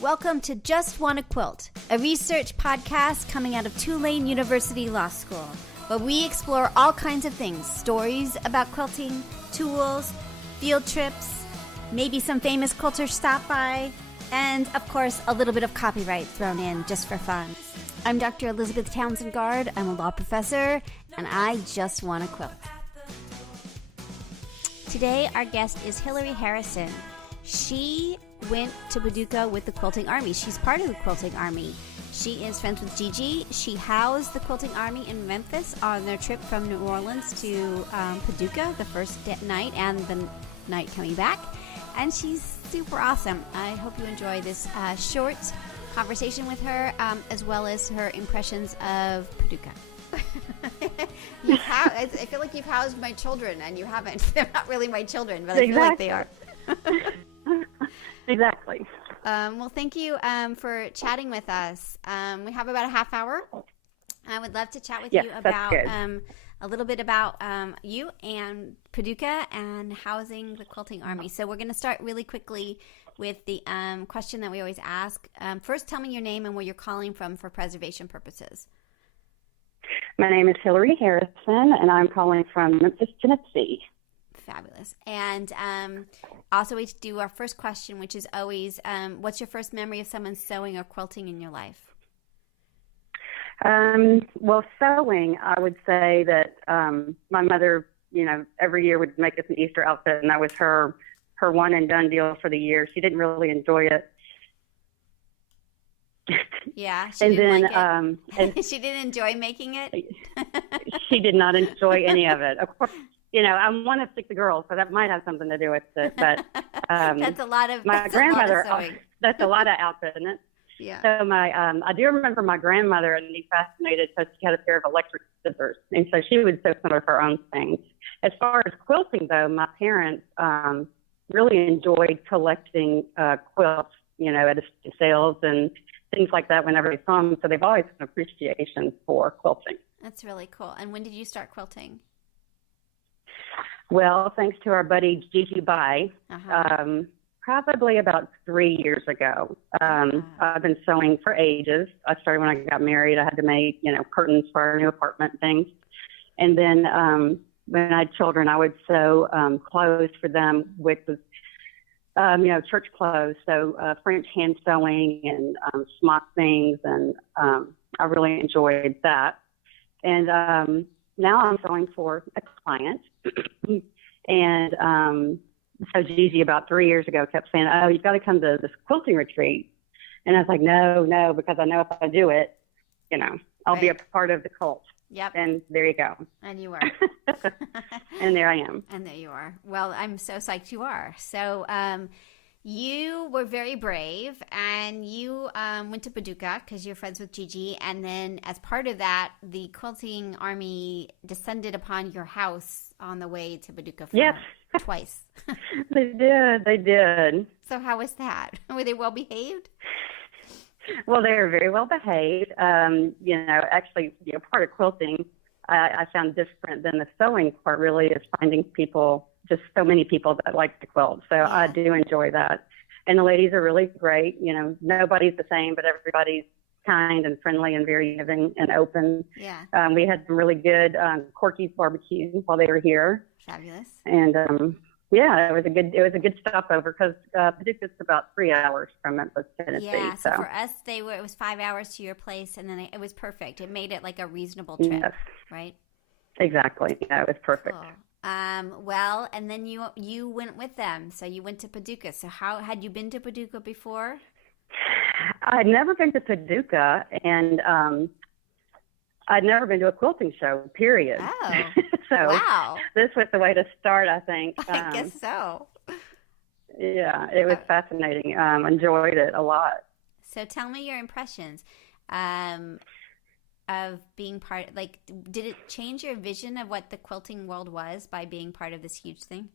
Welcome to Just Wanna Quilt, a research podcast coming out of Tulane University Law School, where we explore all kinds of things, stories about quilting, tools, field trips, maybe some famous quilters stop by, and of course a little bit of copyright thrown in just for fun. I'm Dr. Elizabeth Townsend Guard. I'm a law professor, and I just wanna quilt. Today our guest is Hilary Harrison. She went to Paducah with the Quilting Army. She's part of the Quilting Army. She is friends with Gigi. She housed the Quilting Army in Memphis on their trip from New Orleans to Paducah, the first night and the night coming back. And she's super awesome. I hope you enjoy this short conversation with her, as well as her impressions of Paducah. I feel like you've housed my children, and you haven't. They're not really my children, but I feel like they are. Exactly. Well, thank you for chatting with us. We have about a half hour. I would love to chat with you about a little bit about you and Paducah and housing the Quilting Army. So we're going to start really quickly with the question that we always ask. First, tell me your name and where you're calling from for preservation purposes. My name is Hilary Harrison, and I'm calling from Memphis, Tennessee. Fabulous. And also we do our first question, which is always, what's your first memory of someone sewing or quilting in your life? Well, sewing, I would say that my mother, every year would make us an Easter outfit, and that was her one and done deal for the year. She didn't really enjoy it. Yeah, she didn't like it. She didn't enjoy making it? She did not enjoy any of it. Of course, I'm one of 6 girls, so that might have something to do with it. But that's a lot of my grandmother. That's a lot of outfit, isn't it? Yeah. So I do remember my grandmother and me fascinated because she had a pair of electric scissors, and so she would sew some of her own things. As far as quilting, though, my parents really enjoyed collecting quilts, at estate sales and things like that whenever they saw them. So they've always had an appreciation for quilting. That's really cool. And when did you start quilting? Well, thanks to our buddy Gigi Baay, probably about 3 years ago. I've been sewing for ages. I started when I got married. I had to make, curtains for our new apartment things. And then when I had children, I would sew clothes for them, which was, church clothes. So French hand sewing and smock things. And I really enjoyed that. And now I'm sewing for a client. And so Gigi about 3 years ago kept saying, "Oh, you've got to come to this quilting retreat." And I was like, no, because I know if I do it, I'll be a part of the cult. Yep. And there you go. And you are. And there I am. And there you are. Well, I'm so psyched you are. So you were very brave, and you went to Paducah because you're friends with Gigi. And then as part of that, the Quilting Army descended upon your house on the way to Paducah twice. They did. So how was that? Were they well behaved? Well, they were very well behaved. Actually, part of quilting I found different than the sewing part really is finding people, just so many people that like to quilt. So I do enjoy that. And the ladies are really great. Nobody's the same, but everybody's kind and friendly and very giving and open. Yeah. We had some really good Corky's barbecue while they were here. Fabulous. And it was a good stopover because Paducah's about 3 hours from Memphis, Tennessee. Yeah. So for us, it was 5 hours to your place, and then it was perfect. It made it like a reasonable trip, right? Exactly. Yeah, it was perfect. Cool. Well, and then you went with them. So you went to Paducah. So how had you been to Paducah before? I'd never been to Paducah, and I'd never been to a quilting show, period. Oh, so wow. This was the way to start, I think. I guess so. Yeah, it was fascinating. Enjoyed it a lot. So tell me your impressions of being part. Did it change your vision of what the quilting world was by being part of this huge thing?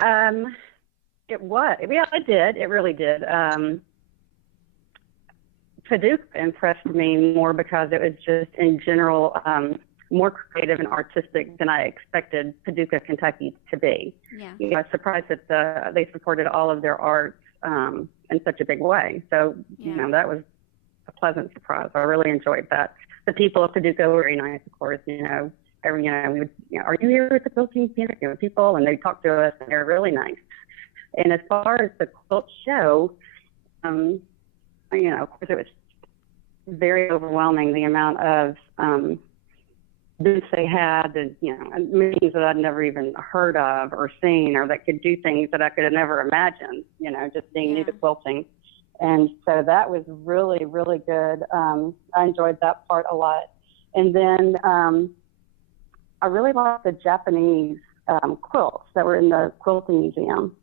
It was. Yeah, it did. It really did. Paducah impressed me more because it was just, in general, more creative and artistic than I expected Paducah, Kentucky to be. Yeah. I was surprised that they supported all of their arts in such a big way. So, that was a pleasant surprise. I really enjoyed that. The people of Paducah were very nice, of course. We would, are you here with the quilting people? And they talked to us, and they're really nice. And as far as the Quilt Show, of course, it was very overwhelming, the amount of booths they had, and meetings that I'd never even heard of or seen, or that could do things that I could have never imagined. Just being new to quilting. And so that was really, really good. I enjoyed that part a lot. And then I really liked the Japanese quilts that were in the Quilting Museum.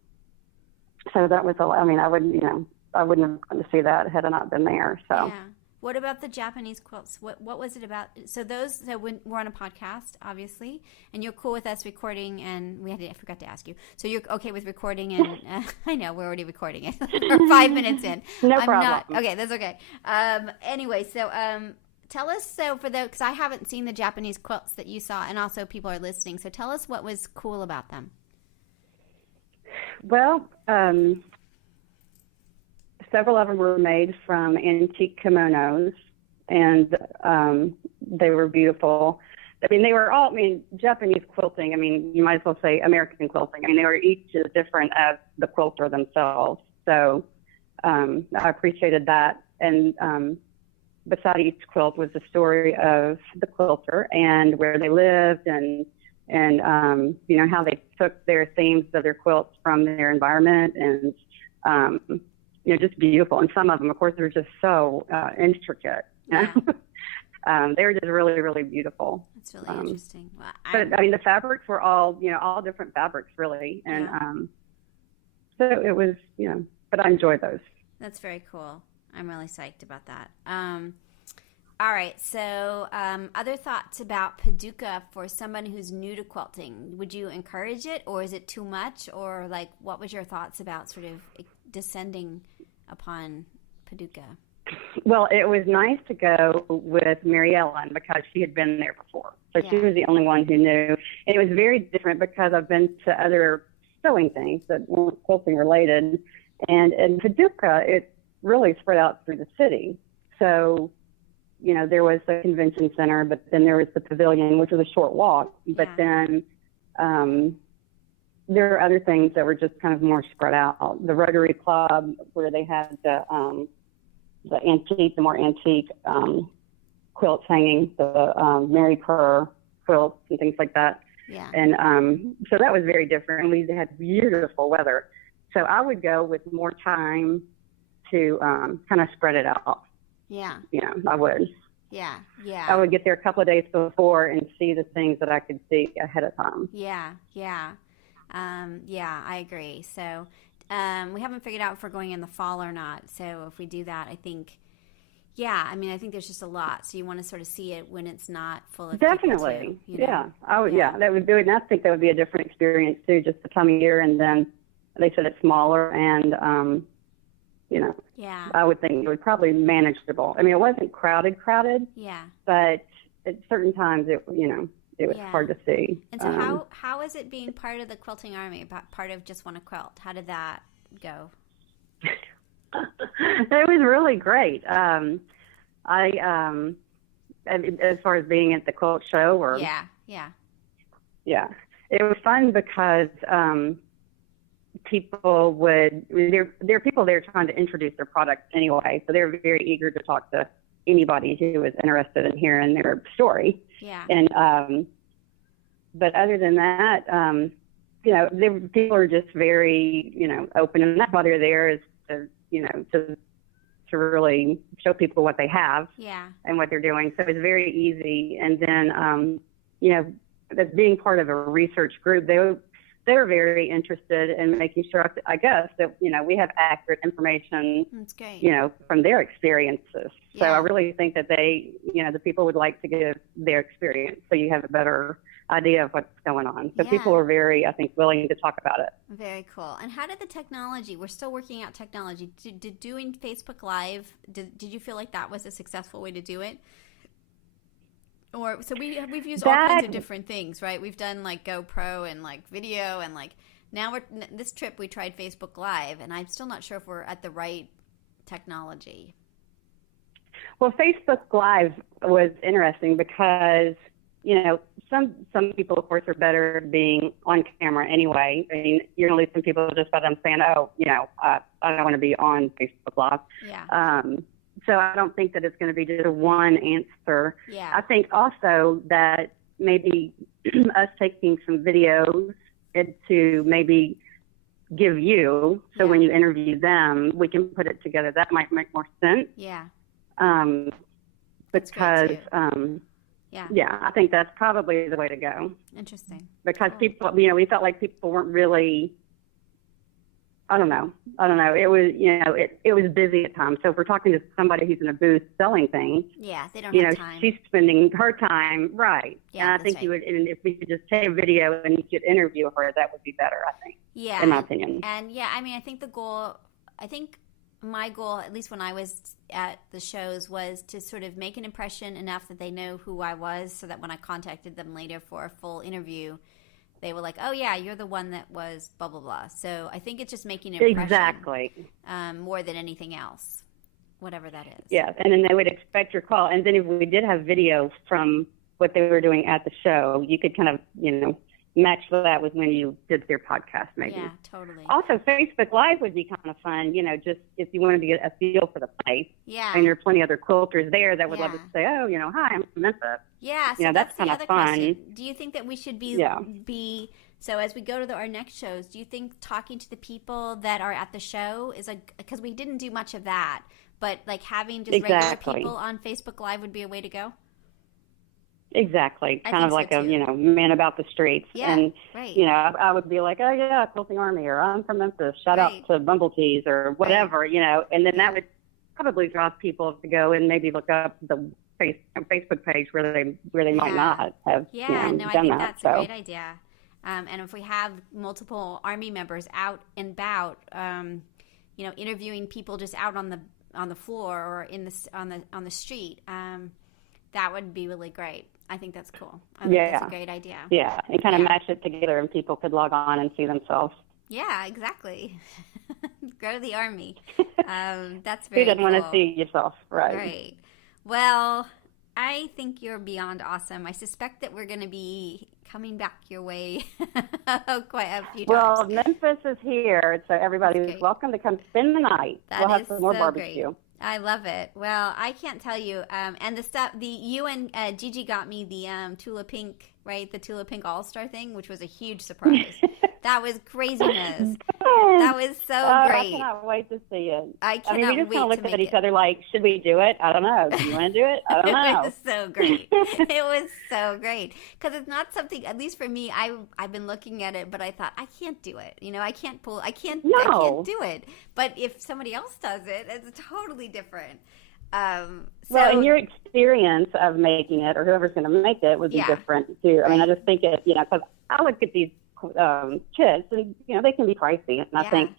So that was I wouldn't have gone to see that had I not been there. So. Yeah. What about the Japanese quilts? What was it about? So we're on a podcast, obviously, and you're cool with us recording, and I forgot to ask you. So you're okay with recording, and I know we're already recording it. We're 5 minutes in. No problem. Okay, that's okay. Anyway, so tell us, because I haven't seen the Japanese quilts that you saw, and also people are listening. So tell us what was cool about them. Well, several of them were made from antique kimonos, and they were beautiful. They were all, Japanese quilting, you might as well say American quilting. They were each as different as the quilter themselves. So I appreciated that. And beside each quilt was the story of the quilter and where they lived, and how they took their themes of their quilts from their environment, and just beautiful. And some of them, of course, they're just so intricate. Yeah. They were just really, really beautiful. That's really interesting. Well, but the fabrics were all different fabrics, really. And so it was, but I enjoyed those. That's very cool. I'm really psyched about that. All right. So other thoughts about Paducah for someone who's new to quilting? Would you encourage it, or is it too much? Or what was your thoughts about sort of descending upon Paducah? Well, it was nice to go with Mary Ellen because she had been there before. So she was the only one who knew. And it was very different because I've been to other sewing things that weren't quilting related. And in Paducah, it really spread out through the city. So, there was the convention center, but then there was the pavilion, which was a short walk. But then there are other things that were just kind of more spread out. The Rotary Club, where they had the more antique quilts hanging, the Mary Kerr quilts and things like that. Yeah. And so that was very different. And we had beautiful weather. So I would go with more time to kind of spread it out. Yeah. I would. Yeah. I would get there a couple of days before and see the things that I could see ahead of time. Yeah. I agree. So we haven't figured out if we're going in the fall or not. So if we do that, I think, I think there's just a lot. So you want to sort of see it when it's not full of definitely. People too, That would do it. And I think that would be a different experience too, just the time of year. And then they said it's smaller, and I would think it was probably manageable. It wasn't crowded. Yeah. But at certain times it was hard to see. And so how is it being part of the Quilting Army, part of JustWannaQuilt? How did that go? It was really great. As far as being at the Quilt Show, or yeah, it was fun because people there are people there trying to introduce their products anyway, so they're very eager to talk to anybody who was interested in hearing their story. Yeah. And but other than that, people are just very open, and that's why they're there, is to really show people what they have and what they're doing. So it's very easy. And then as being part of a research group, they're very interested in making sure, I guess, that, we have accurate information, that's great. From their experiences. Yeah. So I really think that they, the people would like to give their experience so you have a better idea of what's going on. So people are very, I think, willing to talk about it. Very cool. And how did the technology, we're still working out technology, did doing Facebook Live, did you feel like that was a successful way to do it? Or so we've used all kinds of different things, right? We've done like GoPro and like video, and like Now this trip we tried Facebook Live, and I'm still not sure if we're at the right technology. Well, Facebook Live was interesting because, some people, of course, are better at being on camera anyway. I mean, you're going to lose some people just by them saying, I don't want to be on Facebook Live. Yeah. So I don't think that it's going to be just a one answer. Yeah. I think also that maybe us taking some videos to maybe give you, so when you interview them, we can put it together. That might make more sense. Yeah. Because, I think that's probably the way to go. Interesting. Because people, we felt like people weren't really, I don't know. It was, it was busy at times. So if we're talking to somebody who's in a booth selling things, they don't have time. She's spending her time, right. Yeah, and I think you would, and if we could just take a video and you could interview her, that would be better, I think. Yeah. In my opinion. And I think my goal, at least when I was at the shows, was to sort of make an impression enough that they know who I was, so that when I contacted them later for a full interview, they were like, oh, yeah, you're the one that was blah, blah, blah. So I think it's just making an impression. Exactly. More than anything else, whatever that is. Yeah, and then they would expect your call. And then if we did have video from what they were doing at the show, you could kind of, match that with when you did your podcast, maybe. Yeah, totally. Also, Facebook Live would be kind of fun, just if you wanted to get a feel for the place. Yeah. And there are plenty of other quilters there that would love to say, oh, hi, I'm from Memphis. Yeah, so that's kind of fun. Question. Do you think that we should be so as we go to our next shows, do you think talking to the people that are at the show is because we didn't do much of that, but like having just regular people on Facebook Live would be a way to go? Exactly. Kind of like a, man about the streets. Yeah, and, right. I would be like, oh, yeah, Quilting Army, or I'm from Memphis. Shout out to Bumbletees or whatever, and then that would probably draw people to go and maybe look up the Facebook page where they might not have done I think that. That's a great idea. And if we have multiple Army members out and about, interviewing people just out on the floor or on the street, that would be really great. I think that's cool. I think that's a great idea. Yeah, and kind of match it together, and people could log on and see themselves. Yeah, exactly. Go to the Army. That's very cool. Who doesn't want to see yourself, right? Right. Well, I think you're beyond awesome. I suspect that we're going to be coming back your way quite a few times. Well, Memphis is here, so everybody's welcome to come spend the night. We'll have some more barbecue. Great. I love it. Well, I can't tell you. And the stuff, you and Gigi got me the Tula Pink, right? The Tula Pink All-Star thing, which was a huge surprise. That was craziness. That was so great. I cannot wait to see it. I cannot wait to make it. We just kind of looked at each other like, should we do it? I don't know. Do you want to do it? I don't know. It was so great. It was so great. Because it's not something, at least for me, I've been looking at it, but I thought, I can't do it. I can't do it. But if somebody else does it, it's totally different. And your experience of making it, or whoever's going to make it, would be different too. I mean, I just think it, because I look at these kits, and they can be pricey, and I think,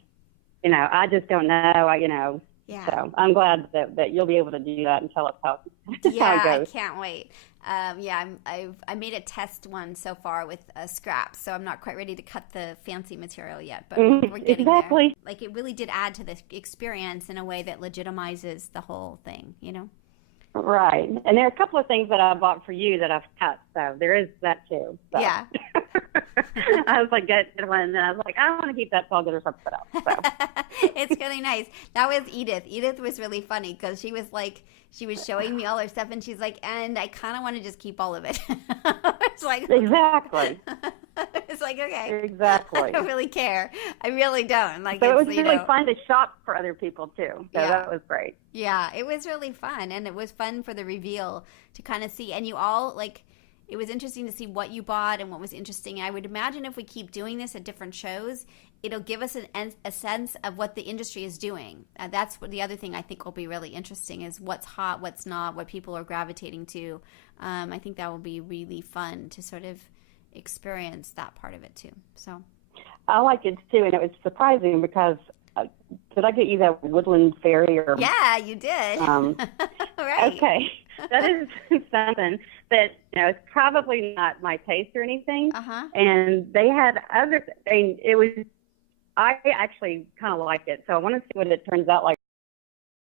I just don't know. So I'm glad that you'll be able to do that and tell us how it goes. I can't wait. I made a test one so far with scraps, so I'm not quite ready to cut the fancy material yet, but we're getting there. Like, it really did add to the experience in a way that legitimizes the whole thing, Right. And there are a couple of things that I bought for you that I've cut, so there is that too. So. Yeah. I was like, get one, and then I was like, I want to keep that so I'll get her something else. So. It's really nice. That was Edith. Edith was really funny because she was showing me all her stuff, and she's like, and I kind of want to just keep all of it. It's like, exactly. It's like, okay. Exactly. I don't really care. I really don't. Like, so it was really fun to shop for other people too. So that was great. Yeah, it was really fun, and it was fun for the reveal to kind of see. And you all, like, it was interesting to see what you bought and what was interesting. I would imagine if we keep doing this at different shows, it'll give us a sense of what the industry is doing. That's what the other thing I think will be really interesting is what's hot, what's not, what people are gravitating to. I think that will be really fun to sort of experience that part of it too. So I liked it too, and it was surprising because did I get you that woodland fairy? Or yeah, you did. Right. Okay. that is something that, you know, it's probably not my taste or anything. And they had other, I actually kind of like it. So I want to see what it turns out like